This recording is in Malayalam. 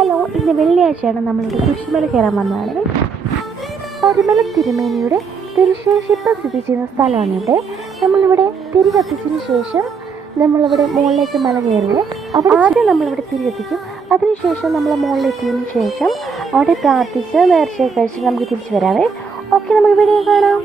ഹലോ, ഇന്ന് വെള്ളിയാഴ്ചയാണ്. നമ്മളിവിടെ കുരിശുമല കയറാൻ വന്നതാണ്. പരുമല തിരുമേനിയുടെ തിരുശേഷിപ്പ് സ്ഥിതി ചെയ്യുന്ന സ്ഥലമാണിവിടെ. നമ്മളിവിടെ തിരി കത്തിച്ചതിന് ശേഷം നമ്മളിവിടെ മുകളിലേക്ക് മല കയറുക. അവിടെ ആദ്യം നമ്മളിവിടെ തിരി കത്തിക്കും. അതിനുശേഷം നമ്മൾ മുകളിലെത്തിയതിന് ശേഷം അവിടെ പ്രാർത്ഥിച്ച് നേർച്ചയൊക്കെ കഴിച്ച് നമുക്ക് തിരിച്ചു വരാവേ. ഓക്കെ, നമുക്ക് വീഡിയോ കാണാം.